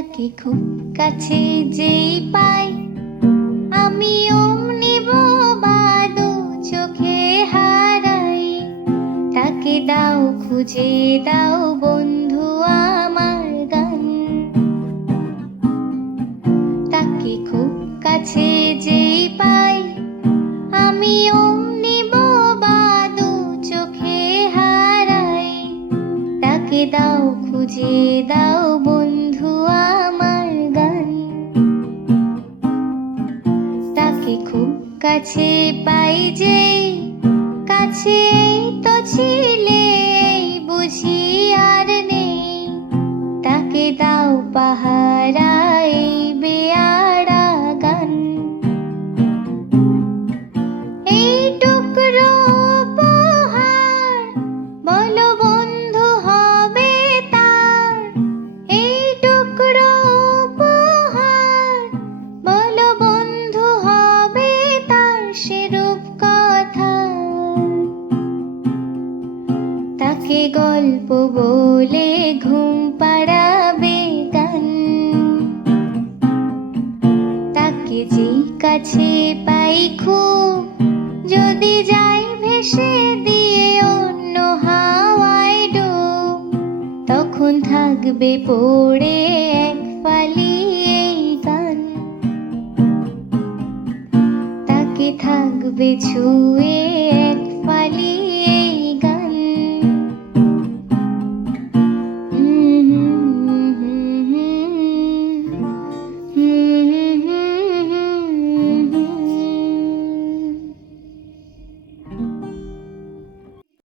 তাকে খুব কাছে যেই পাই আমি অমনি বাদু চোখে হারাই। তাকে দাও খুঁজে দাও বন্ধু আমার গান। তাকে খুব কাছে যেই পাই আমি অমনি বাদু চোখে হারাই। তাকে দাও খুঁজে দাও বন্ধু আমার গান। তাকে খুব কাছে পাই যেই কাছে তো ছিলে বুঝি আর নেই। তাকে দাও পাহারা এই বেয়ারা গান। এই টুকরো উপহার বলো বন্ধু হবে তার। এই টুকরো উপহার বলো বন্ধু হবে তার সেরূপ কথা। তাকে গল্প বলে ঘুম পাড়াবে গান। তাকে যেই কাছে পাই খুব যদি যাই ভেসে দিয়ে অন্য হাওয়ায় ডুব, তখন থাকবে পড়ে এক ফালি এই গান। তাকে থাকবে ছুঁয়ে